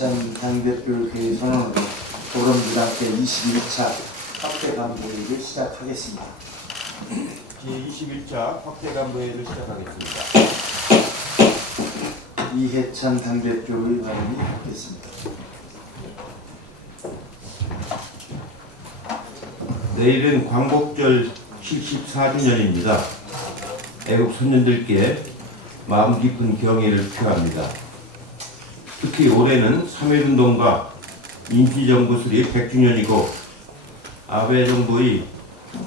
이해찬 당대표의 선언으로 더불어민주당의 22차 확대 간부회의를 시작하겠습니다. 제21차 확대 간부회의를 시작하겠습니다. 이해찬 당대표의 발언이 있겠습니다. 내일은 광복절 74주년입니다. 애국 선녀들께 마음 깊은 경의를 표합니다. 특히 올해는 3.1운동과 임시정부 수립 100주년이고 아베 정부의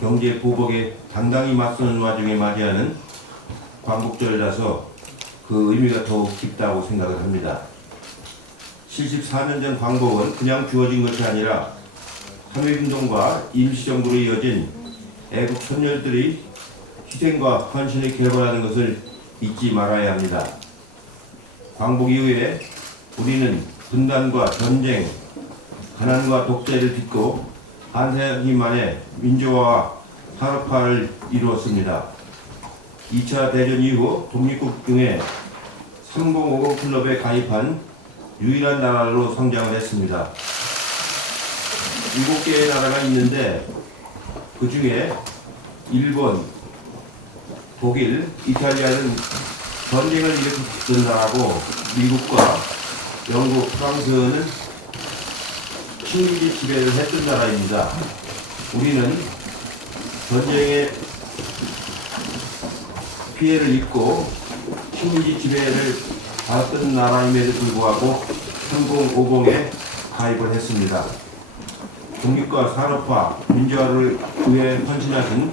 경제 보복에 당당히 맞서는 와중에 맞이하는 광복절이라서 그 의미가 더욱 깊다고 생각을 합니다. 74년 전 광복은 그냥 주어진 것이 아니라 3.1운동과 임시정부로 이어진 애국 선열들의 희생과 헌신의 결과라는 것을 잊지 말아야 합니다. 광복 이후에 우리는 분단과 전쟁, 가난과 독재를 딛고 한세기 만에 민주화와 산업화를 이루었습니다. 2차 대전 이후 독립국 중에 3050 클럽에 가입한 유일한 나라로 성장을 했습니다. 7개의 나라가 있는데 그 중에 일본, 독일, 이탈리아는 전쟁을 일으켰던 나라고 미국과 영국, 프랑스는 식민지 지배를 했던 나라입니다. 우리는 전쟁의 피해를 입고 식민지 지배를 받았던 나라임에도 불구하고 3050에 가입을 했습니다. 독립과 산업화, 민주화를 위해 헌신하신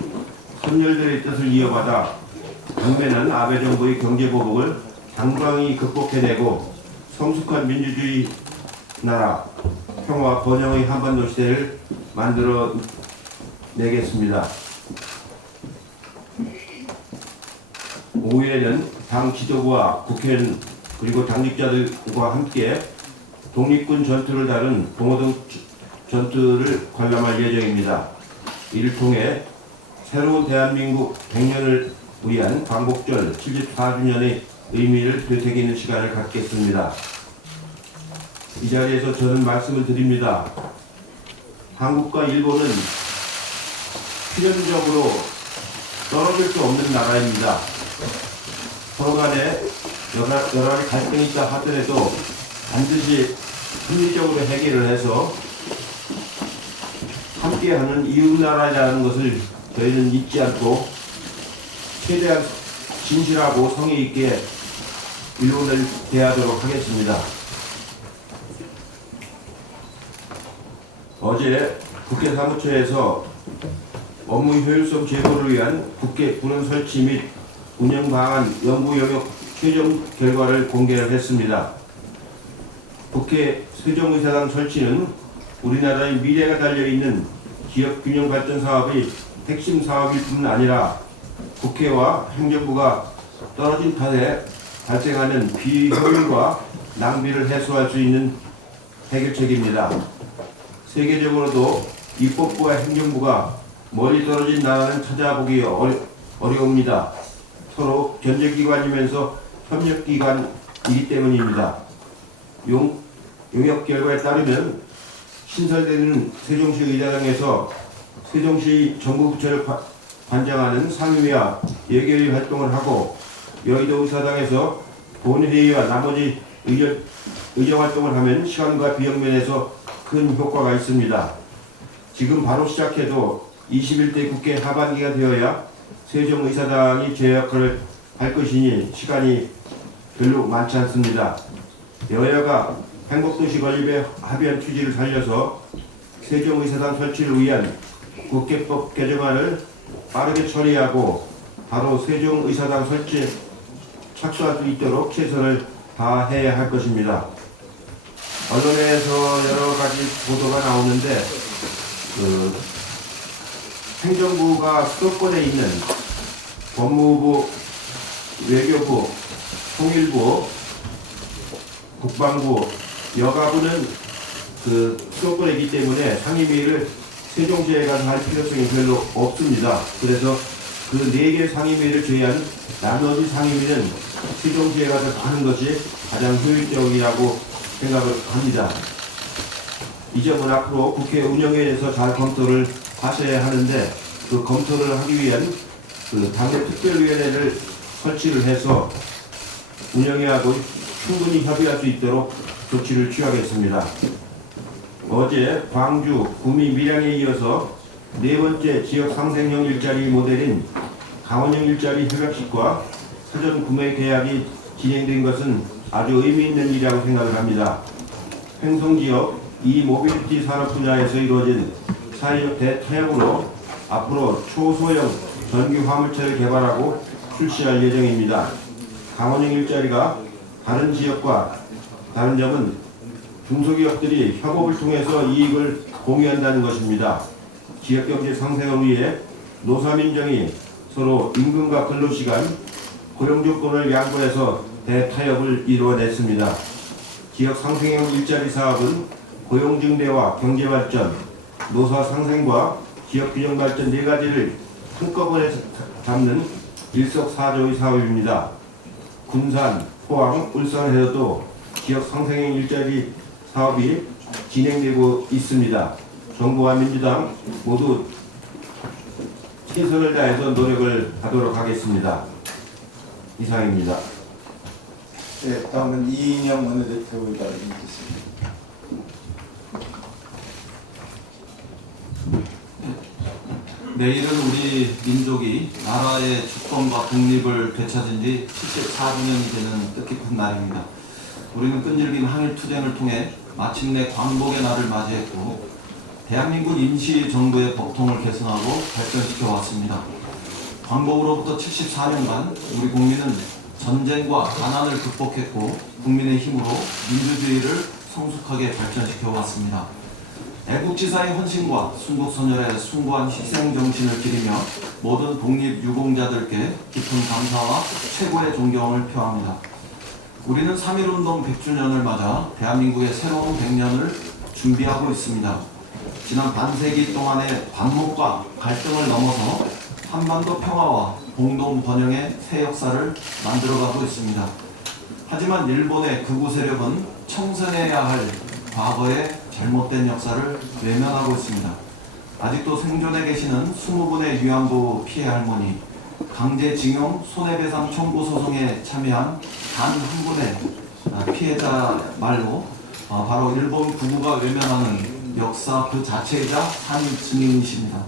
선열들의 뜻을 이어받아 당면한 아베 정부의 경제보복을 당당히 극복해내고 성숙한 민주주의 나라, 평화 번영의 한반도 시대를 만들어 내겠습니다. 5일에는 당 지도부와 국회의원 그리고 당직자들과 함께 독립군 전투를 다룬 봉오동 전투를 관람할 예정입니다. 이를 통해 새로운 대한민국 100년을 위한 광복절 74주년의 의미를 되새기는 시간을 갖겠습니다. 이 자리에서 저는 말씀을 드립니다. 한국과 일본은 필연적으로 떨어질 수 없는 나라입니다. 서로 간에 여러 가지 갈등이 있다 하더라도 반드시 합리적으로 해결을 해서 함께하는 이웃나라라는 것을 저희는 잊지 않고 최대한 진실하고 성의 있게 일본을 대하도록 하겠습니다. 어제 국회 사무처에서 업무 효율성 제고를 위한 국회 부론 설치 및 운영 방안 연구 영역 최종 결과를 공개를 했습니다. 국회 세종의사당 설치는 우리나라의 미래가 달려있는 지역균형 발전 사업의 핵심 사업일 뿐 아니라 국회와 행정부가 떨어진 탓에 발생하는 비효율과 낭비를 해소할 수 있는 해결책입니다. 세계적으로도 입법부와 행정부가 멀리 떨어진 나라는 찾아보기 어려웁니다. 서로 견제기관이면서 협력기관이기 때문입니다. 용역 결과에 따르면 신설되는 세종시 의사당에서 세종시 정부부처를 관장하는 상임위와 예결위 활동을 하고 여의도 의사당에서 본회의와 나머지 의정 활동을 하면 시간과 비용 면에서 큰 효과가 있습니다. 지금 바로 시작해도 21대 국회 하반기가 되어야 세종의사당이 제 역할을 할 것이니 시간이 별로 많지 않습니다. 여야가 행복도시 건립에 합의한 취지를 살려서 세종의사당 설치를 위한 국회법 개정안을 빠르게 처리하고 바로 세종의사당 설치에 착수할 수 있도록 최선을 다해야 할 것입니다. 언론에서 여러 가지 보도가 나오는데 행정부가 수도권에 있는 법무부, 외교부, 통일부, 국방부, 여가부는 수도권에 있기 때문에 상임위를 세종시에 가서 할 필요성이 별로 없습니다. 그래서 그 4개 상임위를 제외한 나머지 상임위는 세종시에 가서 하는 것이 가장 효율적이라고 생각을 합니다. 이 점은 앞으로 국회 운영위에서 잘 검토를 하셔야 하는데 그 검토를 하기 위한 그 당협특별위원회를 설치를 해서 운영위하고 충분히 협의할 수 있도록 조치를 취하겠습니다. 어제 광주, 구미, 밀양에 이어서 네 번째 지역 상생형 일자리 모델인 강원형 일자리 협약식과 사전 구매 계약이 진행된 것은 아주 의미 있는 일이라고 생각을 합니다. 횡성지역 이모빌리티 산업 분야에서 이루어진 사회적 대타협으로 앞으로 초소형 전기 화물차를 개발하고 출시할 예정입니다. 강원형 일자리가 다른 지역과 다른 점은 중소기업들이 협업을 통해서 이익을 공유한다는 것입니다. 지역경제 상생을 위해 노사민정이 서로 임금과 근로시간, 고용조건을 양보해서 대타협을 이루어냈습니다. 지역 상생형 일자리 사업은 고용 증대와 경제 발전, 노사 상생과 지역 균형 발전 네 가지를 한꺼번에 잡는 일석사조의 사업입니다. 군산, 포항, 울산에서도 지역 상생형 일자리 사업이 진행되고 있습니다. 정부와 민주당 모두 최선을 다해서 노력을 하도록 하겠습니다. 이상입니다. 네, 다음은 이인영 원내대표가 있겠습니다. 내일은 우리 민족이 나라의 주권과 독립을 되찾은 지 74주년이 되는 뜻깊은 날입니다. 우리는 끈질긴 항일투쟁을 통해 마침내 광복의 날을 맞이했고 대한민국 임시정부의 법통을 개선하고 발전시켜 왔습니다. 광복으로부터 74년간 우리 국민은 전쟁과 가난을 극복했고 국민의 힘으로 민주주의를 성숙하게 발전시켜 왔습니다. 애국지사의 헌신과 순국선열의 숭고한 희생정신을 기리며 모든 독립유공자들께 깊은 감사와 최고의 존경을 표합니다. 우리는 3.1운동 100주년을 맞아 대한민국의 새로운 100년을 준비하고 있습니다. 지난 반세기 동안의 반목과 갈등을 넘어서 한반도 평화와 공동 번영의 새 역사를 만들어가고 있습니다. 하지만 일본의 극우 세력은 청산해야 할 과거의 잘못된 역사를 외면하고 있습니다. 아직도 생존해 계시는 20분의 위안부 피해 할머니, 강제징용 손해배상 청구 소송에 참여한 단 한 분의 피해자 말로 바로 일본 극우가 외면하는 역사 그 자체이자 산 증인이십니다.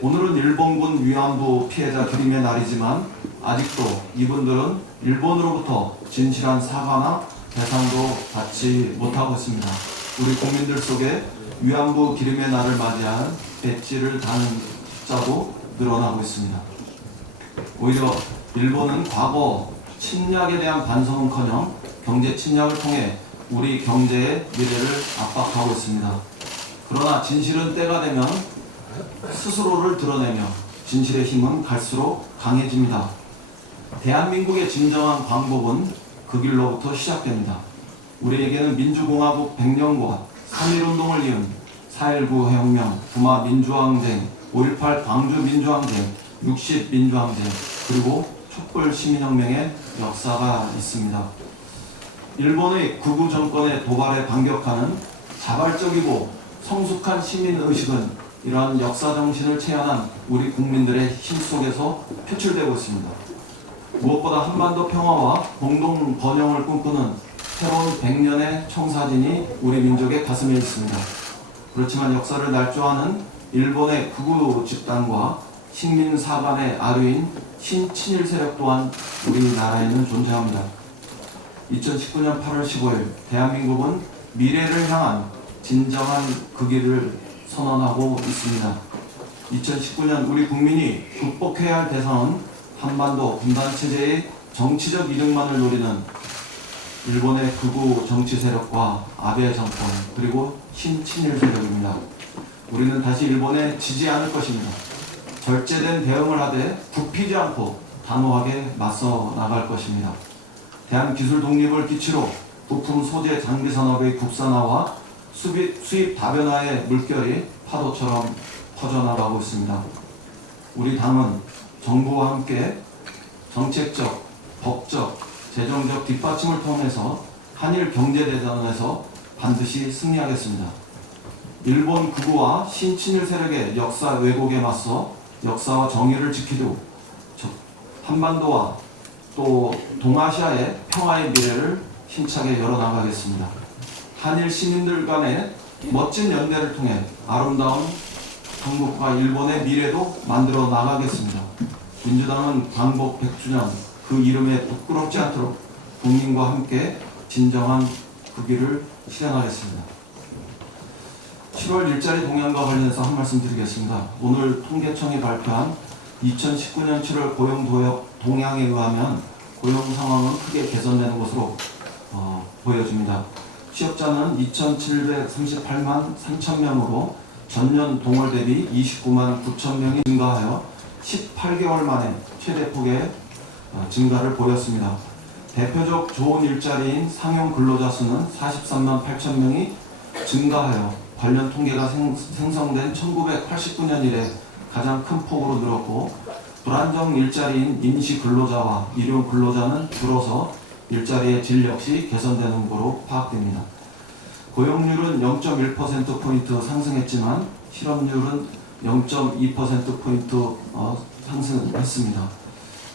오늘은 일본군 위안부 피해자 기림의 날이지만 아직도 이분들은 일본으로부터 진실한 사과나 배상도 받지 못하고 있습니다. 우리 국민들 속에 위안부 기림의 날을 맞이한 배지를 다는 숫자도 늘어나고 있습니다. 오히려 일본은 과거 침략에 대한 반성은커녕 경제 침략을 통해 우리 경제의 미래를 압박하고 있습니다. 그러나 진실은 때가 되면 스스로를 드러내며 진실의 힘은 갈수록 강해집니다. 대한민국의 진정한 광복은 그 길로부터 시작됩니다. 우리에게는 민주공화국 100년과 3.1운동을 이은 4.19 혁명, 부마 민주항쟁, 5.18 광주 민주항쟁, 60 민주항쟁, 그리고 촛불 시민혁명의 역사가 있습니다. 일본의 극우 정권의 도발에 반격하는 자발적이고 성숙한 시민의식은 이러한 역사 정신을 체현한 우리 국민들의 힘 속에서 표출되고 있습니다. 무엇보다 한반도 평화와 공동 번영을 꿈꾸는 새로운 100년의 청사진이 우리 민족의 가슴에 있습니다. 그렇지만 역사를 날조하는 일본의 극우 집단과 식민사관의 아류인 신친일 세력 또한 우리나라에는 존재합니다. 2019년 8월 15일 대한민국은 미래를 향한 진정한 그 길을 선언하고 있습니다. 2019년 우리 국민이 극복해야 할 대상은 한반도 분단체제의 정치적 이득만을 노리는 일본의 극우 정치 세력과 아베 정권 그리고 신친일 세력입니다. 우리는 다시 일본에 지지 않을 것입니다. 절제된 대응을 하되 굽히지 않고 단호하게 맞서 나갈 것입니다. 대한기술 독립을 기치로 부품 소재 장비 산업의 국산화와 수입 다변화의 물결이 파도처럼 퍼져나가고 있습니다. 우리 당은 정부와 함께 정책적, 법적, 재정적 뒷받침을 통해서 한일 경제대전에서 반드시 승리하겠습니다. 일본 극우와 신친일 세력의 역사 왜곡에 맞서 역사와 정의를 지키고 한반도와 또 동아시아의 평화의 미래를 힘차게 열어나가겠습니다. 한일 시민들 간의 멋진 연대를 통해 아름다운 한국과 일본의 미래도 만들어 나가겠습니다. 민주당은 광복 100주년 그 이름에 부끄럽지 않도록 국민과 함께 진정한 그 길을 실행하겠습니다. 7월 일자리 동향과 관련해서 한 말씀 드리겠습니다. 오늘 통계청이 발표한 2019년 7월 고용 동향에 의하면 고용 상황은 크게 개선되는 것으로 보여집니다. 취업자는 2,738만 3천명으로 전년 동월 대비 29만 9천 명이 증가하여 18개월 만에 최대폭의 증가를 보였습니다. 대표적 좋은 일자리인 상용 근로자 수는 43만 8천 명이 증가하여 관련 통계가 생성된 1989년 이래 가장 큰 폭으로 늘었고, 불안정 일자리인 임시 근로자와 일용 근로자는 줄어서 일자리의 질 역시 개선되는 것으로 파악됩니다. 고용률은 0.1%포인트 상승했지만 실업률은 0.2%포인트 상승했습니다.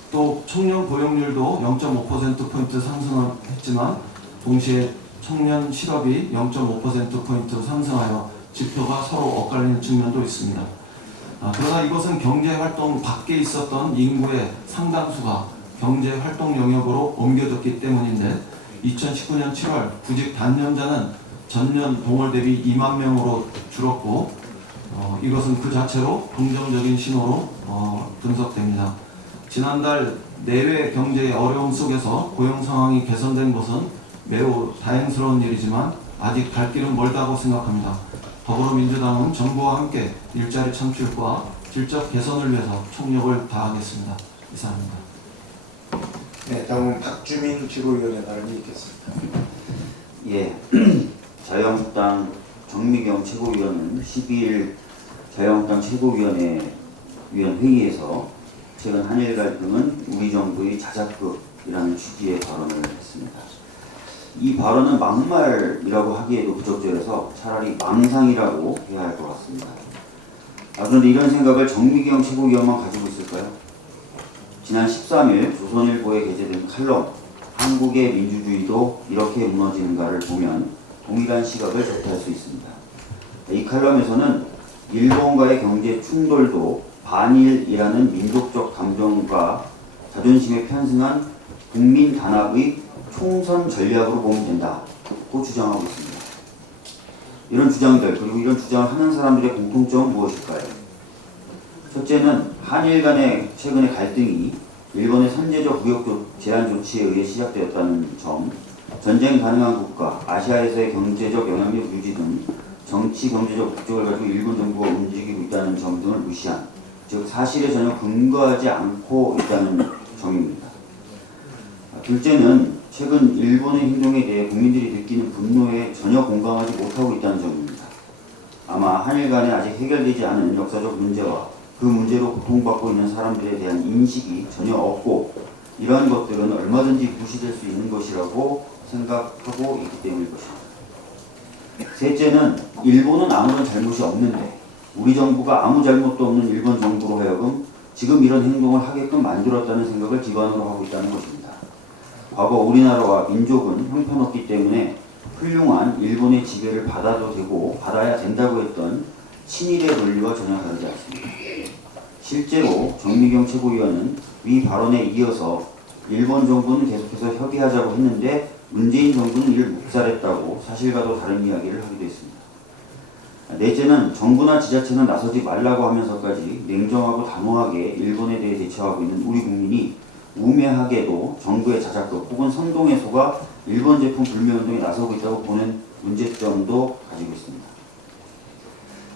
또 청년 고용률도 0.5%포인트 상승했지만 동시에 청년 실업이 0.5%포인트 상승하여 지표가 서로 엇갈리는 측면도 있습니다. 그러나 이것은 경제활동 밖에 있었던 인구의 상당수가 경제활동 영역으로 옮겨졌기 때문인데, 2019년 7월 구직 단연자는 전년 동월 대비 2만 명으로 줄었고, 이것은 그 자체로 긍정적인 신호로 분석됩니다. 지난달 내외 경제의 어려움 속에서 고용 상황이 개선된 것은 매우 다행스러운 일이지만 아직 갈 길은 멀다고 생각합니다. 더불어민주당은 정부와 함께 일자리 창출과 질적 개선을 위해서 총력을 다하겠습니다. 이상입니다. 네, 다음은 박주민 지도위원의 발언이 있겠습니다. 예, 자유한국당 정미경 최고위원은 12일 자유한국당 최고위원회 위원 회의에서 최근 한일 갈등은 우리 정부의 자작극이라는 취지의 발언을 했습니다. 이 발언은 막말이라고 하기에도 부적절해서 차라리 망상이라고 해야 할 것 같습니다. 그런데 이런 생각을 정미경 최고위원만 가지고 있을까요? 지난 13일 조선일보에 게재된 칼럼 한국의 민주주의도 이렇게 무너지는가를 보면 동일한 시각을 접할 수 있습니다. 이 칼럼에서는 일본과의 경제 충돌도 반일이라는 민족적 감정과 자존심에 편승한 국민 단합의 총선 전략으로 보면 된다고 주장하고 있습니다. 이런 주장들, 그리고 이런 주장을 하는 사람들의 공통점은 무엇일까요? 첫째는 한일 간의 최근의 갈등이 일본의 선제적 무역 제한 조치에 의해 시작되었다는 점, 전쟁 가능한 국가, 아시아에서의 경제적 영향력 유지 등 정치, 경제적 목적을 가지고 일본 정부가 움직이고 있다는 점 등을 무시한, 즉 사실에 전혀 근거하지 않고 있다는 점입니다. 둘째는 최근 일본의 행동에 대해 국민들이 느끼는 분노에 전혀 공감하지 못하고 있다는 점입니다. 아마 한일 간에 아직 해결되지 않은 역사적 문제와 그 문제로 고통받고 있는 사람들에 대한 인식이 전혀 없고, 이러한 것들은 얼마든지 무시될 수 있는 것이라고 생각하고 있기 때문일 것입니다. 셋째는 일본은 아무런 잘못이 없는데 우리 정부가 아무 잘못도 없는 일본 정부로 하여금 지금 이런 행동을 하게끔 만들었다는 생각을 기반으로 하고 있다는 것입니다. 과거 우리나라와 민족은 형편없기 때문에 훌륭한 일본의 지배를 받아도 되고 받아야 된다고 했던 친일의 논리와 전혀 다르지 않습니다. 실제로 정미경 최고위원은 위 발언에 이어서 일본 정부는 계속해서 협의하자고 했는데 문재인 정부는 이를 묵살했다고 사실과도 다른 이야기를 하기도 했습니다. 넷째는 정부나 지자체는 나서지 말라고 하면서까지 냉정하고 단호하게 일본에 대해 대처하고 있는 우리 국민이 우매하게도 정부의 자작극 혹은 선동에 속아 일본 제품 불매운동에 나서고 있다고 보는 문제점도 가지고 있습니다.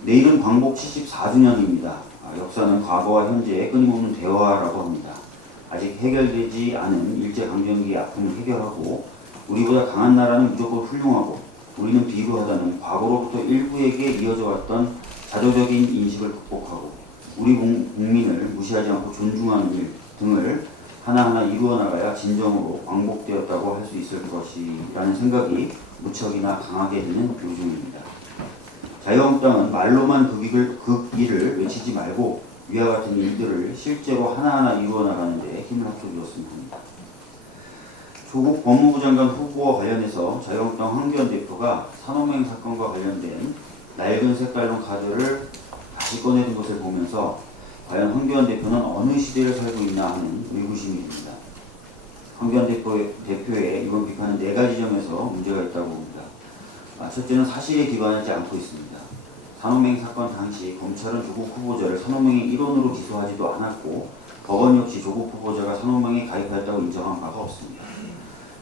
내일은 광복 74주년입니다. 역사는 과거와 현재의 끊임없는 대화라고 합니다. 아직 해결되지 않은 일제강점기의 아픔을 해결하고 우리보다 강한 나라는 무조건 훌륭하고 우리는 비루하다는 과거로부터 일부에게 이어져 왔던 자조적인 인식을 극복하고 우리 국민을 무시하지 않고 존중하는 일 등을 하나하나 이루어 나가야 진정으로 왕복되었다고 할 수 있을 것이라는 생각이 무척이나 강하게 드는 요즘입니다. 자유한국당은 말로만 그 일을 외치지 말고 위와 같은 일들을 실제로 하나하나 이루어 나가는 데 힘을 합쳐주었으면 합니다. 조국 법무부 장관 후보와 관련해서 자유한국당 황교안 대표가 산호맹 사건과 관련된 낡은 색깔론 카드를 다시 꺼내든 것을 보면서 과연 황교안 대표는 어느 시대를 살고 있나 하는 의구심이 듭니다. 황교안 대표의 이번 비판은 4가지 점에서 문제가 있다고 봅니다. 첫째는 사실에 기반하지 않고 있습니다. 산호맹 사건 당시 검찰은 조국 후보자를 산호맹의 일원으로 기소하지도 않았고 법원 역시 조국 후보자가 산호맹에 가입하였다고 인정한 바가 없습니다.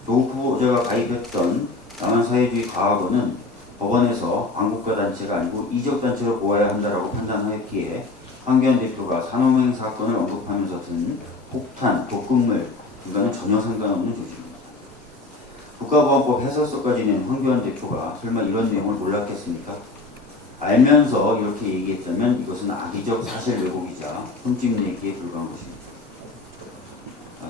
조국 후보자가 가입했던 남한사회주의 과학원은 법원에서 반국가 단체가 아니고 이적단체로 보아야 한다라고 판단하였기에 황교안 대표가 산호맹 사건을 언급하면서 든 폭탄, 독극물 이거는 전혀 상관없는 조직입니다. 국가보안법 해설서까지 낸 황교안 대표가 설마 이런 내용을 몰랐겠습니까? 알면서 이렇게 얘기했다면 이것은 악의적 사실 왜곡이자 흠집 내기에 불과한 것입니다.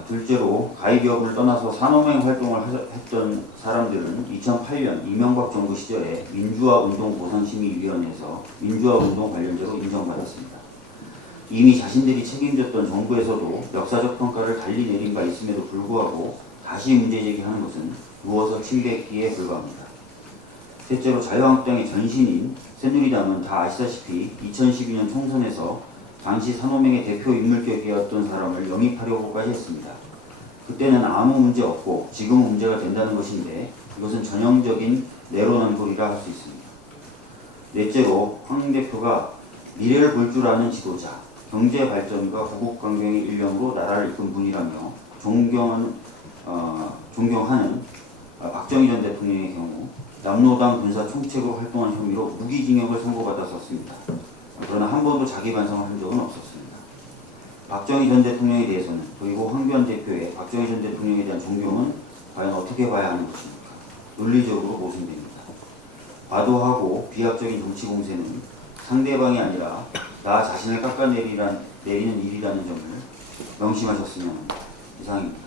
둘째로 가입 여부를 떠나서 산호맹 활동을 했던 사람들은 2008년 이명박 정부 시절에 민주화운동보상심의위원회에서 민주화운동 관련자로 인정받았습니다. 이미 자신들이 책임졌던 정부에서도 역사적 평가를 달리 내린 바 있음에도 불구하고 다시 문제제기하는 것은 누워서 침뱉기에 불과합니다. 셋째로 자유한국당의 전신인 새누리당은 다 아시다시피 2012년 총선에서 당시 산호맹의 대표 인물격이었던 사람을 영입하려고까지 했습니다. 그때는 아무 문제 없고 지금은 문제가 된다는 것인데 이것은 전형적인 내로남불이라 할 수 있습니다. 넷째로 황 대표가 미래를 볼 줄 아는 지도자, 경제 발전과 구국 강경의 일념으로 나라를 이끈 분이라며 존경하는 박정희 전 대통령의 경우 남로당 군사 총책으로 활동한 혐의로 무기징역을 선고받았었습니다. 그러나 한 번도 자기 반성을 한 적은 없었습니다. 박정희 전 대통령에 대해서는 그리고 황교안 대표의 박정희 전 대통령에 대한 존경은 과연 어떻게 봐야 하는 것입니까? 논리적으로 모순됩니다. 과도하고 비약적인 정치 공세는 상대방이 아니라 나 자신을 깎아내리는 일이라는 점을 명심하셨으면 합니다. 이상입니다.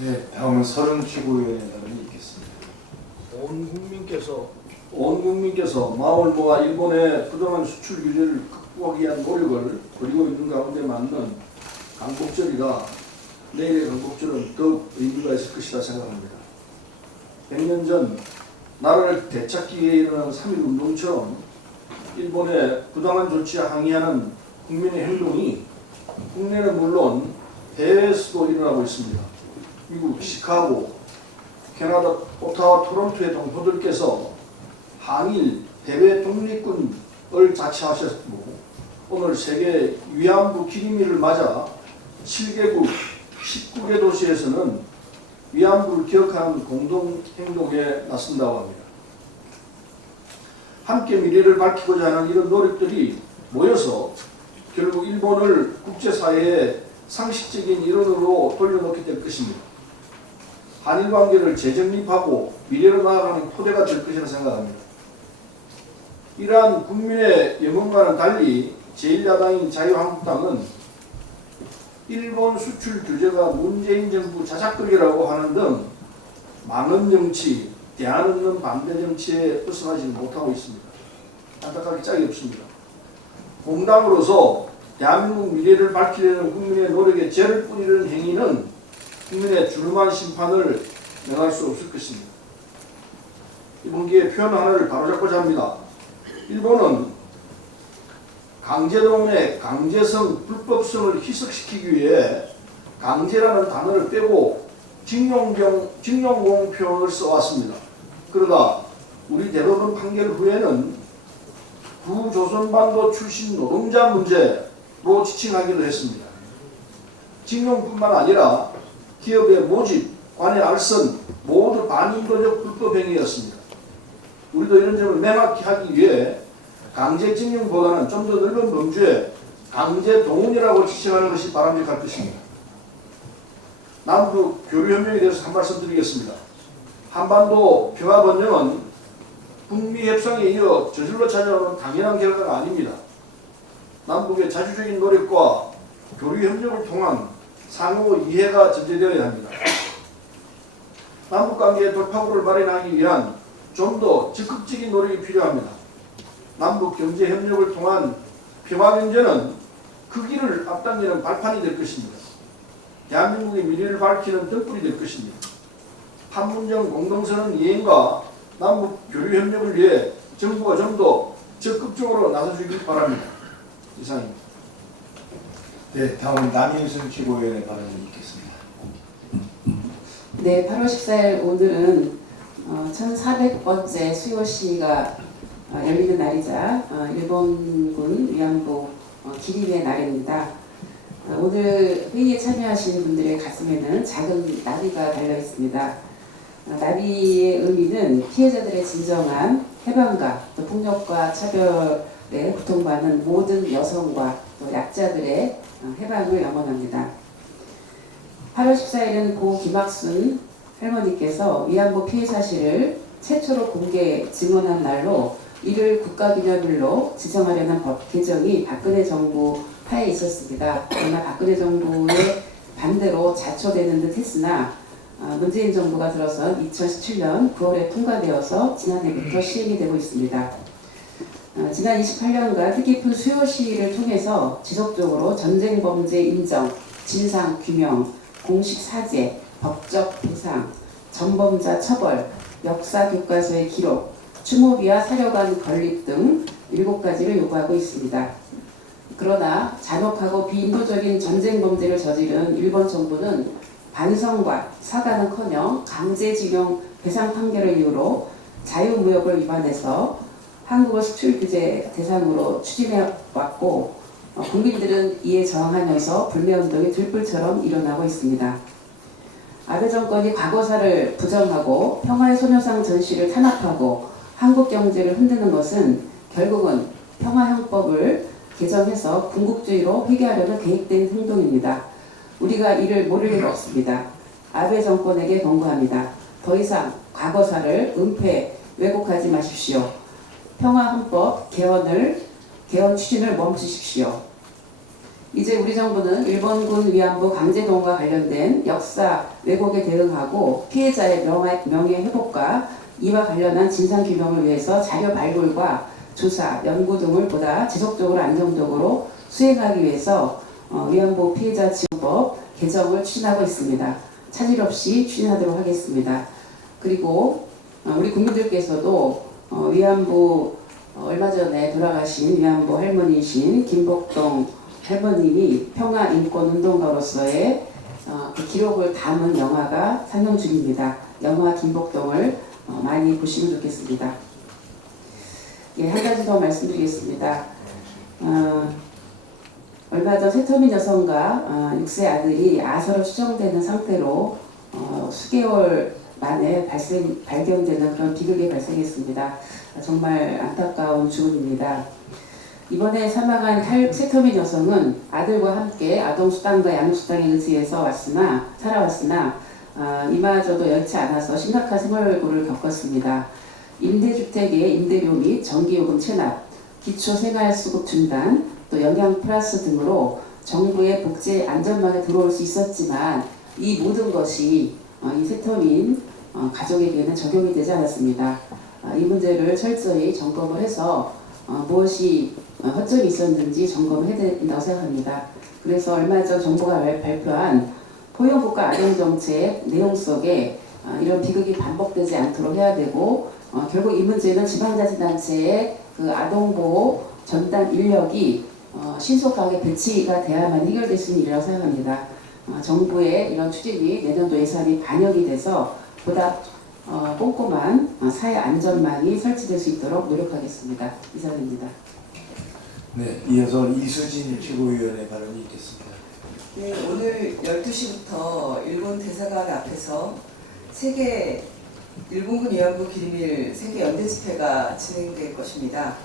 네, 다음은 서른 최고위원의 발언이 있겠습니다. 온 국민께서 마음을 모아 일본의 부동산 수출 규제를 극복하기 위한 노력을 벌이고 있는 가운데 맞는 광복절이라 내일의 광복절은 더욱 의미가 있을 것이라 생각합니다. 100년 전 나라를 되찾기 위해 일어난 3.1 운동처럼 일본의 부당한 조치에 항의하는 국민의 행동이 국내는 물론 해외에서도 일어나고 있습니다. 미국 시카고, 캐나다 오타와 토론토의 동포들께서 한일 대외 독립군을 자처하셨고 오늘 세계 위안부 기념일을 맞아 7개국 19개 도시에서는 위안부를 기억하는 공동행동에 나선다고 합니다. 함께 미래를 밝히고자 하는 이런 노력들이 모여서 결국 일본을 국제사회의 상식적인 일원으로 돌려놓게 될 것입니다. 한일 관계를 재정립하고 미래로 나아가는 토대가 될 것이라 생각합니다. 이러한 국민의 예문과는 달리 제1야당인 자유한국당은 일본 수출 규제가 문재인 정부 자작극이라고 하는 등 망언 정치, 대안 없는 반대 정치에 벗어나지 못하고 있습니다. 안타깝게 짝이 없습니다. 공당으로서 대한민국 미래를 밝히려는 국민의 노력에 죄를 뿌리는 행위는 국민의 주름한 심판을 면할 수 없을 것입니다. 이번 기회에 표현 하나를 바로잡고자 합니다. 일본은 강제동원의 강제성, 불법성을 희석시키기 위해 강제라는 단어를 빼고 징용공 표현을 써왔습니다. 그러다 우리 대법원 판결 후에는 구조선반도 출신 노동자 문제로 지칭하기도 했습니다. 징용뿐만 아니라 기업의 모집, 관의 알선 모두 반인도적 불법 행위였습니다. 우리도 이런 점을 명확히 하기 위해 강제징용보다는 좀 더 넓은 범주에 강제동원이라고 지칭하는 것이 바람직할 것입니다. 남북 교류협력에 대해서 한 말씀 드리겠습니다. 한반도 평화번영은 북미 협상에 이어 저절로 찾아오는 당연한 결과가 아닙니다. 남북의 자주적인 노력과 교류협력을 통한 상호 이해가 전제되어야 합니다. 남북관계의 돌파구를 마련하기 위한 좀 더 적극적인 노력이 필요합니다. 남북 경제 협력을 통한 평화 경제는 그 길을 앞당기는 발판이 될 것입니다. 대한민국의 미래를 밝히는 등불이 될 것입니다. 판문점 공동선언 이행과 남북 교류 협력을 위해 정부가 좀 더 적극적으로 나서주길 바랍니다. 이상입니다. 네, 다음은 남인순 최고위원의 발언을 읽겠습니다. 네, 8월 14일 오늘은 1400번째 수요시가 열리는 날이자 일본군 위안부 기림의 날입니다. 오늘 회의에 참여하시는 분들의 가슴에는 작은 나비가 달려 있습니다. 나비의 의미는 피해자들의 진정한 해방과 또 폭력과 차별에 고통받는 모든 여성과 또 약자들의 해방을 염원합니다. 8월 14일은 고 김학순 할머니께서 위안부 피해 사실을 최초로 공개 증언한 날로 이를 국가기념일로 지정하려는 법 개정이 박근혜 정부 하에 있었습니다. 그러나 박근혜 정부의 반대로 자초되는 듯 했으나 문재인 정부가 들어선 2017년 9월에 통과되어서 지난해부터 시행이 되고 있습니다. 지난 28년간 뜻깊은 수요시를 통해서 지속적으로 전쟁 범죄 인정, 진상 규명, 공식 사죄, 법적 보상, 전범자 처벌, 역사 교과서의 기록, 추모비와 사료관 건립 등 7가지를 요구하고 있습니다. 그러나 잔혹하고 비인도적인 전쟁 범죄를 저지른 일본 정부는 반성과 사과는커녕 강제징용 배상 판결을 이유로 자유무역을 위반해서 한국을 수출 규제 대상으로 추진해왔고 국민들은 이에 저항하면서 불매운동이 들불처럼 일어나고 있습니다. 아베 정권이 과거사를 부정하고 평화의 소녀상 전시를 탄압하고 한국 경제를 흔드는 것은 결국은 평화형법을 개정해서 군국주의로 회귀하려는 계획된 행동입니다. 우리가 이를 모를 리가 없습니다. 아베 정권에게 권고합니다. 더 이상 과거사를 은폐, 왜곡하지 마십시오. 평화헌법 개헌 추진을 멈추십시오. 이제 우리 정부는 일본군 위안부 강제동원과 관련된 역사 왜곡에 대응하고 피해자의 명예 회복과 이와 관련한 진상규명을 위해서 자료 발굴과 조사, 연구 등을 보다 지속적으로 안정적으로 수행하기 위해서 위안부 피해자 지원법 개정을 추진하고 있습니다. 차질 없이 추진하도록 하겠습니다. 그리고 우리 국민들께서도 위안부 얼마 전에 돌아가신 위안부 할머니이신 김복동 할머님이 평화인권운동가로서의 그 기록을 담은 영화가 상영 중입니다. 영화 김복동을 많이 보시면 좋겠습니다. 예, 한 가지 더 말씀드리겠습니다. 얼마 전 세터민 여성과 6세 아들이 아사로 추정되는 상태로 수개월 만에 발견되는 그런 비극이 발생했습니다. 정말 안타까운 죽음입니다. 이번에 사망한 세터민 여성은 아들과 함께 아동수당과 양육수당에 의지해서 살아왔으나 이마저도 여의치 않아서 심각한 생활고를 겪었습니다. 임대주택의 임대료 및 전기요금 체납, 기초생활수급 중단, 또 영양 플러스 등으로 정부의 복지 안전망에 들어올 수 있었지만 이 모든 것이 이 세터민 가족에게는 적용이 되지 않았습니다. 이 문제를 철저히 점검을 해서 무엇이 허점이 있었는지 점검을 해야 된다고 생각합니다. 그래서 얼마 전 정부가 발표한 포용국가 아동정책 내용 속에 이런 비극이 반복되지 않도록 해야 되고 결국 이 문제는 지방자치단체의 그 아동보호 전담 인력이 신속하게 배치가 돼야만 해결될 수 있는 일이라고 생각합니다. 정부의 이런 추진이 내년도 예산이 반영이 돼서 보다 꼼꼼한 사회 안전망이 설치될 수 있도록 노력하겠습니다. 이상입니다. 네, 이어서 이수진 최고위원의 발언이 있겠습니다. 네, 오늘 12시부터 일본 대사관 앞에서 세계 일본군 위안부 기림일 세계 연대 집회가 진행될 것입니다.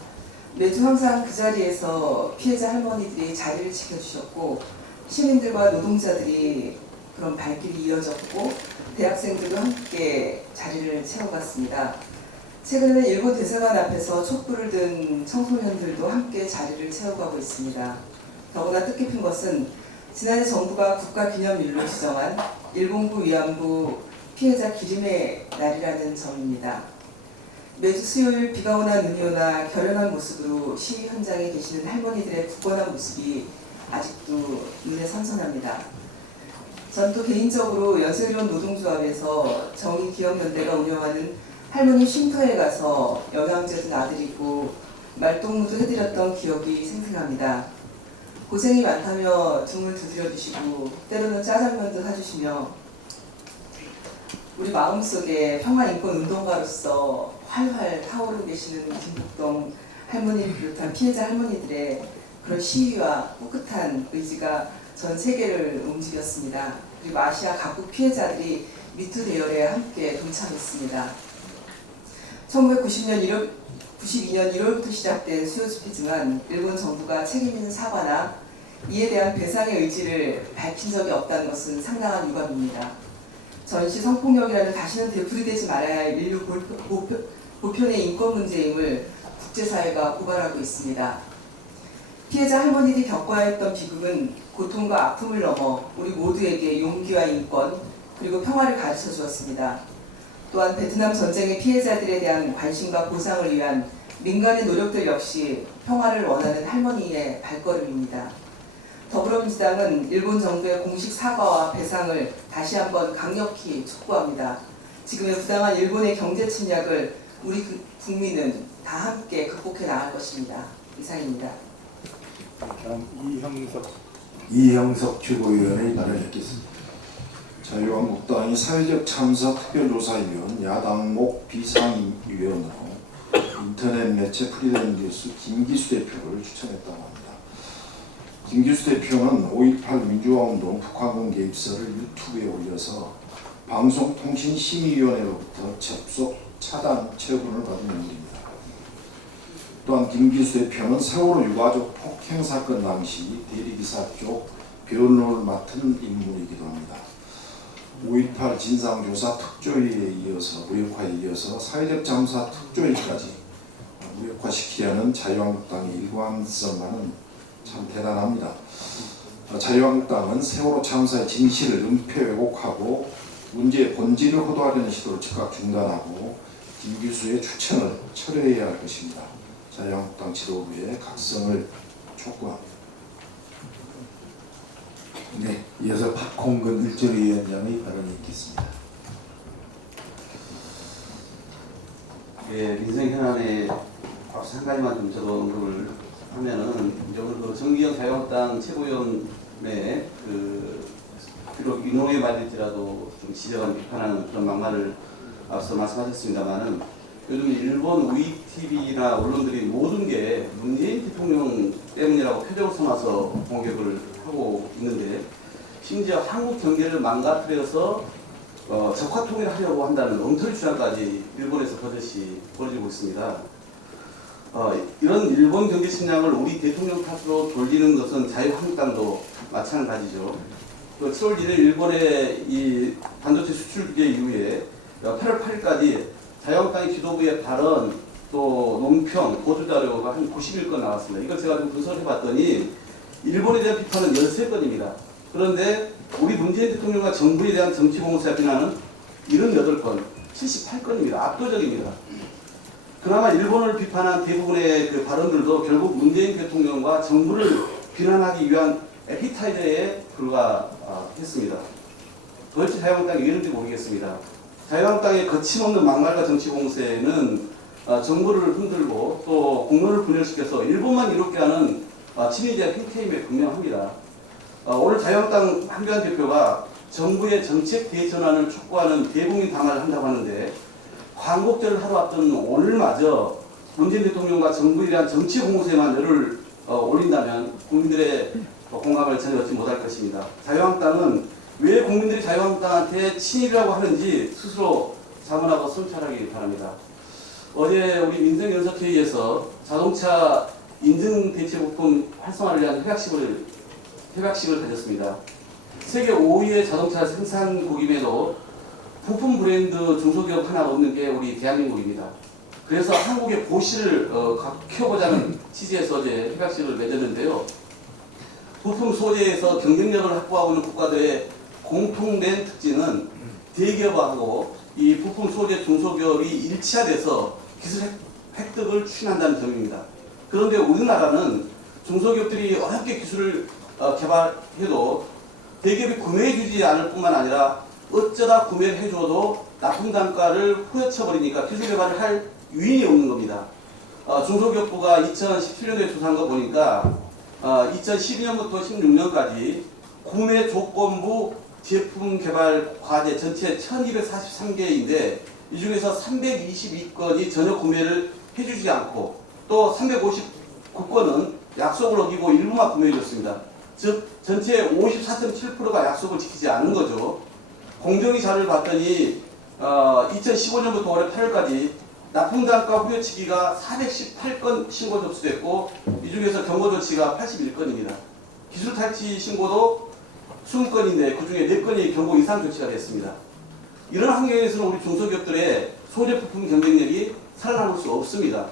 매주 항상 그 자리에서 피해자 할머니들이 자리를 지켜주셨고 시민들과 노동자들이 그런 발길이 이어졌고 대학생들도 함께 자리를 채워갔습니다. 최근에는 일본 대사관 앞에서 촛불을 든 청소년들도 함께 자리를 채워가고 있습니다. 더구나 뜻깊은 것은 지난해 정부가 국가기념일로 지정한 일본군 위안부 피해자 기림의 날이라는 점입니다. 매주 수요일 비가 오나 눈이 오나 결연한 모습으로 시위 현장에 계시는 할머니들의 굳건한 모습이 아직도 눈에 선선합니다. 전 또 개인적으로 연세의료원 노동조합에서 정의기억연대가 운영하는 할머니 쉼터에 가서 영양제 든 아들이고 말동무도 해드렸던 기억이 생생합니다. 고생이 많다며 등을 두드려주시고 때로는 짜장면도 사주시며 우리 마음속에 평화인권운동가로서 활활 타오르고 계시는 김복동 할머니를 비롯한 피해자 할머니들의 그런 시위와 꿋꿋한 의지가 전 세계를 움직였습니다. 그리고 아시아 각국 피해자들이 미투 대열에 함께 동참했습니다. 1992년 1월부터 시작된 수요집회지만 일본 정부가 책임 있는 사과나 이에 대한 배상의 의지를 밝힌 적이 없다는 것은 상당한 유감입니다. 전시 성폭력이라는 다시는 되풀이되지 말아야 할 인류 보편의 인권 문제임을 국제사회가 고발하고 있습니다. 피해자 할머니들이 겪어야 했던 비극은 고통과 아픔을 넘어 우리 모두에게 용기와 인권 그리고 평화를 가르쳐 주었습니다. 또한 베트남 전쟁의 피해자들에 대한 관심과 보상을 위한 민간의 노력들 역시 평화를 원하는 할머니의 발걸음입니다. 더불어민주당은 일본 정부의 공식 사과와 배상을 다시 한번 강력히 촉구합니다. 지금의 부당한 일본의 경제 침략을 우리 국민은 다 함께 극복해 나갈 것입니다. 이상입니다. 다음 이형석 최고위원의 발언을 듣겠습니다. 자유한국당이 사회적 참사 특별조사위원 야당목 비상임위원으로 인터넷 매체 프리덤 뉴스 김기수 대표를 추천했다고 합니다. 김기수 대표는 5.18 민주화운동 북한군 개입설을 유튜브에 올려서 방송통신심의위원회로부터 접속 차단 처분을 받은 인물입니다. 또한 김기수 대표는 세월호 유가족 폭행 사건 당시 대리기사 쪽 변호를 맡은 인물이기도 합니다. 5.18 진상조사 특조위에 이어서 무력화에 이어서 사회적 참사 특조위까지 무력화시키려는 자유한국당의 일관성과는 참 대단합니다. 자유한국당은 세월호 참사의 진실을 은폐 왜곡하고 문제의 본질을 호도하려는 시도를 즉각 중단하고 김기수의 추천을 철회해야 할 것입니다. 자유한국당 지도부의 각성을 촉구합니다. 네, 이어서 박홍근 일조위원장의 발언이 있겠습니다. 예, 민생 현안에 앞서 한 가지만 좀 저도 언급을 하면은 이제 오늘 그 정기영 자유한국당 최고위원의 비록 인호의 말일지라도 좀 지적한 비판하는 그런 막말을 앞서 말씀하셨습니다만은 요즘 일본 우이TV나 언론들이 모든 게 문재인 대통령 때문이라고 표적을 삼아서 공격을 하고 있는데 심지어 한국 경제를 망가뜨려서 적화통일을 하려고 한다는 엉터리 주장까지 일본에서 버젓이 벌어지고 있습니다. 이런 일본 경제 침략을 우리 대통령 탓으로 돌리는 것은 자유한국당도 마찬가지죠. 7월 1일 일본의 이 반도체 수출 규제 이후에 8월 8일까지 자유한국당의 지도부의 발언, 또 논평, 보도자료가 한 91건 나왔습니다. 이걸 제가 좀 분석을 해봤더니 일본에 대한 비판은 13건입니다. 그런데 우리 문재인 대통령과 정부에 대한 정치 공세와 비난은 78건, 78건입니다. 압도적입니다. 그나마 일본을 비판한 대부분의 그 발언들도 결국 문재인 대통령과 정부를 비난하기 위한 에피타이저에 불과했습니다. 도대체 자유한국당이 왜 이런지 모르겠습니다. 자유한국당의 거침없는 막말과 정치 공세는 정부를 흔들고 또 공론을 분열시켜서 일본만 이롭게 하는 친위적 행태임에 분명합니다. 오늘 자유한국당 한교안 대표가 정부의 정책 대전환을 촉구하는 대국민 담화를 한다고 하는데 광복절을 하루 앞둔 오늘마저 문재인 대통령과 정부에 대한 정치 공세만 열을 올린다면 국민들의 공감을 전혀 얻지 못할 것입니다. 자유한국당은 왜 국민들이 자유한국당한테 친일이라고 하는지 스스로 자문하고 성찰하기 바랍니다. 어제 우리 민생연석회의에서 자동차 인증대체부품 활성화를 위한 협약식을 가졌습니다. 세계 5위의 자동차 생산국임에도 부품 브랜드 중소기업 하나 없는 게 우리 대한민국입니다. 그래서 한국의 고시를 키워보자는 취지에서 어제 협약식을 맺었는데요. 부품 소재에서 경쟁력을 확보하고 있는 국가들의 공통된 특징은 대기업하고 이 부품 소재 중소기업이 일치화돼서 기술 획득을 추진한다는 점입니다. 그런데 우리나라는 중소기업들이 어렵게 기술을 개발해도 대기업이 구매해주지 않을 뿐만 아니라 어쩌다 구매를 해줘도 납품 단가를 후려쳐버리니까 기술 개발을 할 유인이 없는 겁니다. 중소기업부가 2017년도에 조사한 거 보니까 2012년부터 16년까지 구매 조건부 제품 개발 과제 전체 1243개인데 이 중에서 322건이 전혀 구매를 해주지 않고 또 359건은 약속을 어기고 일부만 구매해줬습니다. 즉 전체 54.7%가 약속을 지키지 않은 거죠. 공정위 자료를 봤더니 2015년부터 올해 8월까지 납품단가 후려치기가 418건 신고 접수됐고 이 중에서 경고 조치가 81건입니다. 기술 탈취 신고도 20건인데 그 중에 4건이 경고 이상 조치가 됐습니다. 이런 환경에서는 우리 중소기업들의 소재 부품 경쟁력이 살아남을 수 없습니다.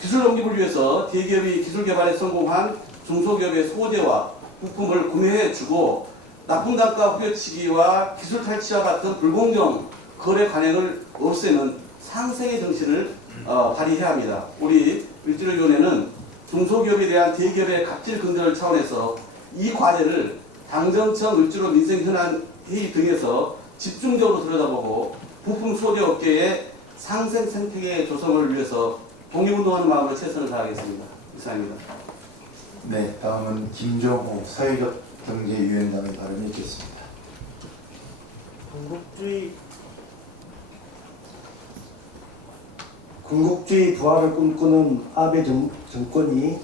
기술 독립을 위해서 대기업이 기술 개발에 성공한 중소기업의 소재와 부품을 구매해주고 납품단가 후려치기와 기술 탈취와 같은 불공정 거래 관행을 없애는 상생의 정신을 발휘해야 합니다. 우리 일주일위원회는 중소기업에 대한 대기업의 갑질 근절 차원에서 이 과제를 당정청 을지로 민생현안 회의 등에서 집중적으로 들여다보고 부품 소재 업계의 상생 생태계 조성을 위해서 독립운동하는 마음으로 최선을 다하겠습니다. 이상입니다. 네, 다음은 김정호 사회적 경제위원장의 발언이 있겠습니다. 군국주의 부활을 꿈꾸는 아베 정권이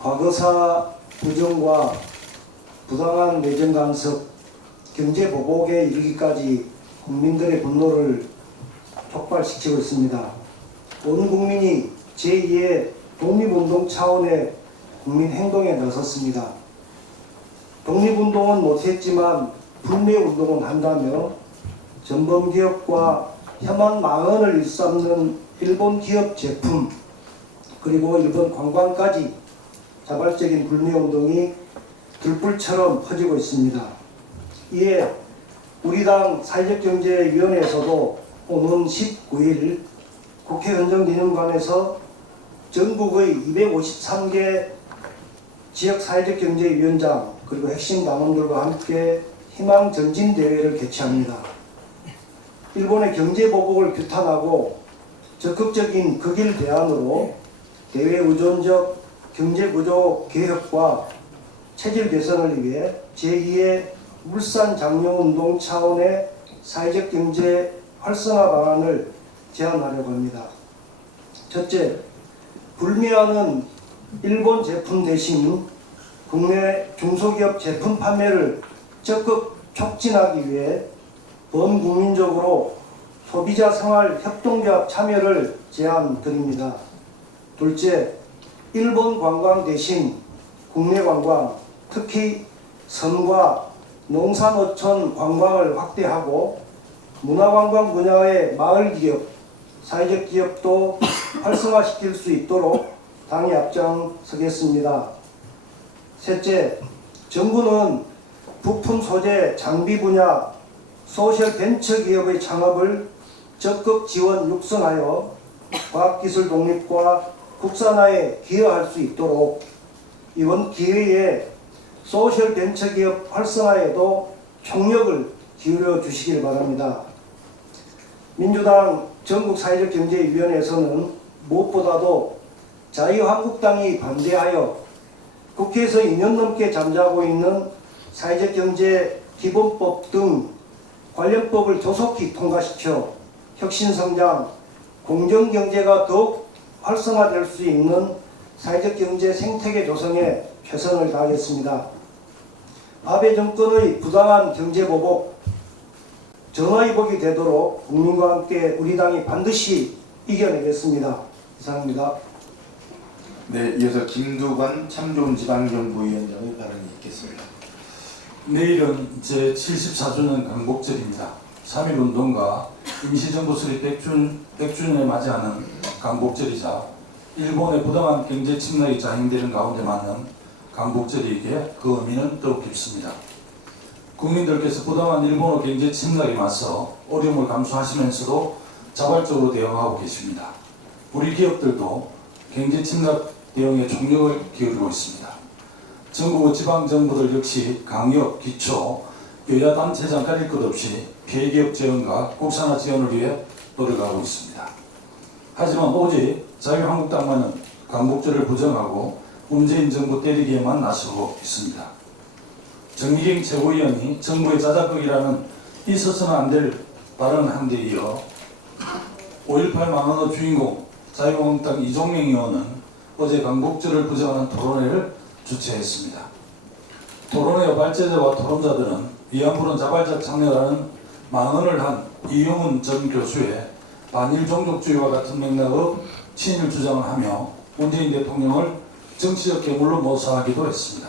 과거사 부정과 부당한 내정 간섭, 경제 보복에 이르기까지 국민들의 분노를 촉발시키고 있습니다. 온 국민이 제2의 독립운동 차원의 국민 행동에 나섰습니다. 독립운동은 못했지만 불매운동은 한다며 전범기업과 혐한 망언을 일삼는 일본 기업 제품 그리고 일본 관광까지 자발적인 불매운동이 들불처럼 퍼지고 있습니다. 이에 우리 당 사회적경제위원회에서도 오는 19일 국회 헌정기념관에서 전국의 253개 지역사회적경제위원장 그리고 핵심 당원들과 함께 희망전진대회를 개최합니다. 일본의 경제보복을 규탄하고 적극적인 극일 대안으로 대외 의존적 경제구조 개혁과 체질 개선을 위해 제2의 물산장려운동 차원의 사회적 경제 활성화 방안을 제안하려고 합니다. 첫째, 불매하는 일본 제품 대신 국내 중소기업 제품 판매를 적극 촉진하기 위해 범국민적으로 소비자 생활 협동조합 참여를 제안드립니다. 둘째, 일본 관광 대신 국내 관광, 특히 섬과 농산어촌 관광을 확대하고 문화관광 분야의 마을기업, 사회적 기업도 활성화시킬 수 있도록 당이 앞장서겠습니다. 셋째, 정부는 부품 소재 장비 분야 소셜 벤처 기업의 창업을 적극 지원 육성하여 과학기술 독립과 국산화에 기여할 수 있도록 이번 기회에 소셜 벤처 기업 활성화에도 총력을 기울여 주시길 바랍니다. 민주당 전국사회적경제위원회에서는 무엇보다도 자유한국당이 반대하여 국회에서 2년 넘게 잠자고 있는 사회적경제 기본법 등 관련법을 조속히 통과시켜 혁신성장, 공정경제가 더욱 활성화될 수 있는 사회적경제 생태계 조성에 최선을 다하겠습니다. 아베 정권의 부당한 경제보복 전화위복이 되도록 국민과 함께 우리 당이 반드시 이겨내겠습니다. 이상입니다. 네, 이어서 김두관 참좋은지방정부위원장의 발언이 있겠습니다. 내일은 제74주년 강복절입니다. 3.1운동과 임시정부 수립 100주년을 맞이하는 강복절이자 일본의 부당한 경제 침략이 자행되는 가운데 맞는 광복절이기에 그 의미는 더욱 깊습니다. 국민들께서 부당한 일본어 경제 침략에 맞서 어려움을 감수하시면서도 자발적으로 대응하고 계십니다. 우리 기업들도 경제 침략 대응에 총력을 기울이고 있습니다. 전국 지방정부들 역시 강력, 기초, 여야 단체장 가릴 것 없이 피해기업 지원과 국산화 지원을 위해 노력하고 있습니다. 하지만 오직 자유한국당만은 광복절을 부정하고 문재인 정부 때리기에만 나서고 있습니다. 정의경 최고위원이 정부의 자작극이라는 있어서는 안 될 발언을 한 데 이어 5.18 망언의 주인공 자유한국당 이종명 의원은 어제 광복절을 부정하는 토론회를 주최했습니다. 토론회 발제자와 토론자들은 위안부는 자발적 참여라는 망언을 한 이용훈 전 교수의 반일 종족주의와 같은 맥락의 친일 주장을 하며 문재인 대통령을 정치적 괴물로 묘사하기도 했습니다.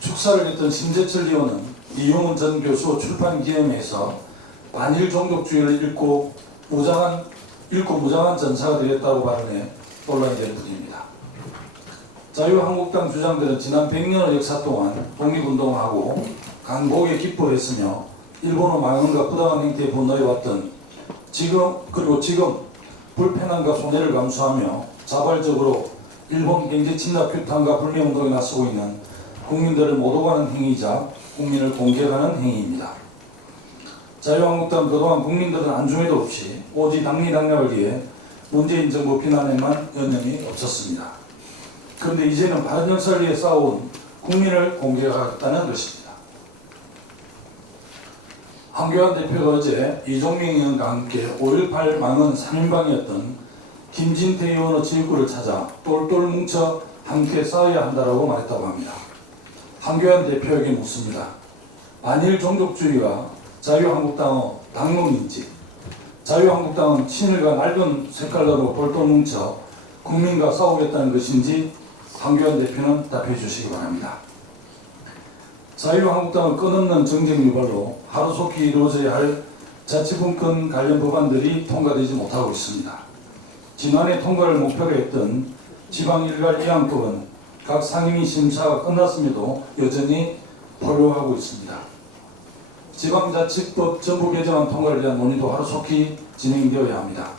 축사를 했던 심재철 의원은 이용훈 전 교수 출판 기념회에서 반일 종족주의를 읽고 무장한 전사가 되겠다고 발언해 논란이 될 뿐입니다. 자유한국당 주장들은 지난 100년의 역사 동안 독립운동을 하고 강복에 기뻐했으며 일본의 망언과 부당한 행태에 분노해왔던 지금 불편함과 손해를 감수하며 자발적으로 일본 경제 침략 규탄과 불매운동에 나서고 있는 국민들을 모독하는 행위이자 국민을 공격하는 행위입니다. 자유한국당 그동안 국민들은 안중에도 없이 오직 당리당략을 위해 문재인 정부 비난에만 연연이 없었습니다. 그런데 이제는 바른 역사를 위해 싸워온 국민을 공격하겠다는 것입니다. 황교안 대표가 어제 이종명 의원과 함께 5.18 망언 3인방이었던 김진태 의원의 지역구를 찾아 똘똘 뭉쳐 함께 싸워야 한다고 말했다고 합니다. 황교안 대표에게 묻습니다. 반일 종족주의가 자유한국당의 당론인지, 자유한국당은 친일과 낡은 색깔로 똘똘 뭉쳐 국민과 싸우겠다는 것인지 황교안 대표는 답해 주시기 바랍니다. 자유한국당은 끝없는 정쟁 유발로 하루속히 이루어져야 할 자치분권 관련 법안들이 통과되지 못하고 있습니다. 지난해 통과를 목표로 했던 지방일갈 이양법은 각 상임위 심사가 끝났음에도 여전히 포효하고 있습니다. 지방자치법 전부 개정안 통과를 위한 논의도 하루속히 진행되어야 합니다.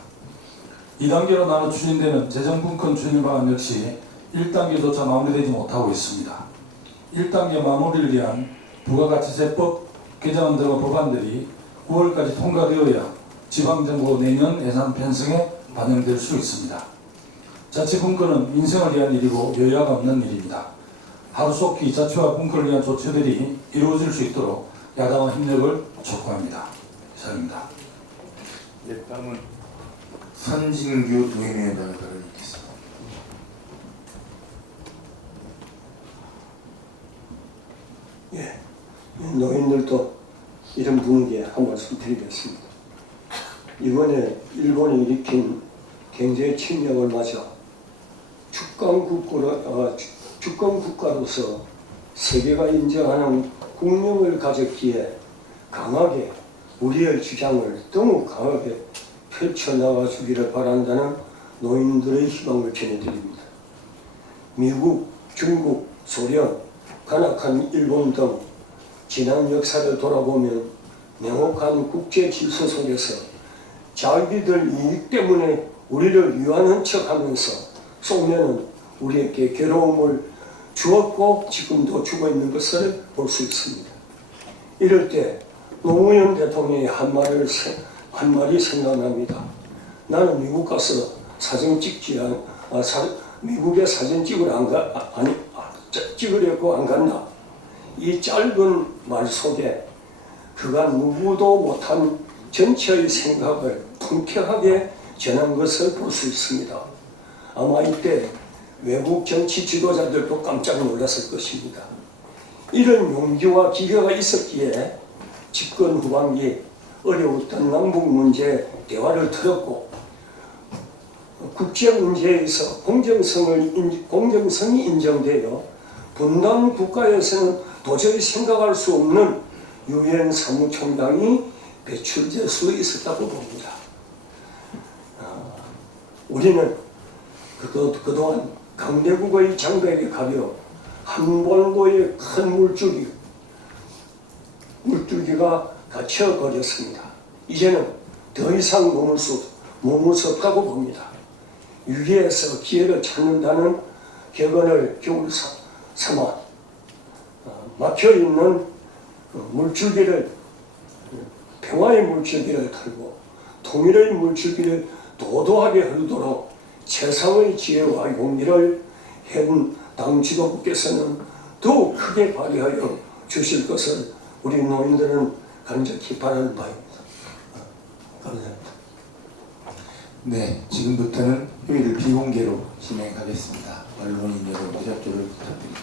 2단계로 나눠 추진되는 재정분권 추진 방안 역시 1단계조차 마무리되지 못하고 있습니다. 1단계 마무리를 위한 부가가치세법 개정안 등의 법안들이 9월까지 통과되어야 지방정부 내년 예산 편성에 반영될 수 있습니다. 자치분권은 민생을 위한 일이고 여야가 없는 일입니다. 하루속히 자치와 분권을 위한 조치들이 이루어질 수 있도록 야당의 협력을 촉구합니다. 이상입니다. 네, 다음은 선진규 노인위원장의 발언이 있겠습니다. 예, 노인들도 이런 분에게 한 말씀 드리겠습니다. 이번에 일본이 일으킨 경제 침략을 맞아 주권국가로서 세계가 인정하는 국력을 가졌기에 강하게 우리의 주장을 더욱 강하게 펼쳐나가 주기를 바란다는 노인들의 희망을 전해드립니다. 미국, 중국, 소련, 간악한 일본 등 지난 역사를 돌아보면 명확한 국제 질서 속에서 자기들 이익 때문에 우리를 유한한 척하면서 속내는 우리에게 괴로움을 주었고 지금도 주고 있는 것을 볼 수 있습니다. 이럴 때 노무현 대통령의 한 말이 생각납니다. 나는 미국 가서 사진 미국에 사진 찍으려고 안 간다. 이 짧은 말 속에 그간 누구도 못한 전체의 생각을 통쾌하게 전한 것을 볼 수 있습니다. 아마 이때 외국 정치 지도자들도 깜짝 놀랐을 것입니다. 이런 용기와 기회가 있었기에 집권 후반기 어려웠던 남북 문제 대화를 틀었고 국제 문제에서 공정성이 인정되어 분단 국가에서는 도저히 생각할 수 없는 유엔 사무총장이 배출될 수 있었다고 봅니다. 우리는 그동안 강대국의 장벽에 가벼 한번도의 큰 물줄기가 갇혀버렸습니다. 이제는 더 이상 머물 수 없다고 봅니다. 위기에서 기회를 찾는다는 격언을 교훈 삼아 막혀있는 물줄기를, 평화의 물줄기를 털고 통일의 물줄기를 도도하게 흐르도록 최상의 지혜와 용기를 해군 당 지도부께서는 더욱 크게 발휘하여 주실 것을 우리 노인들은 간절히 바라는 바입니다. 감사합니다. 네, 지금부터는 회의를 비공개로 진행하겠습니다. 언론인 여러분 협조를 부탁드립니다.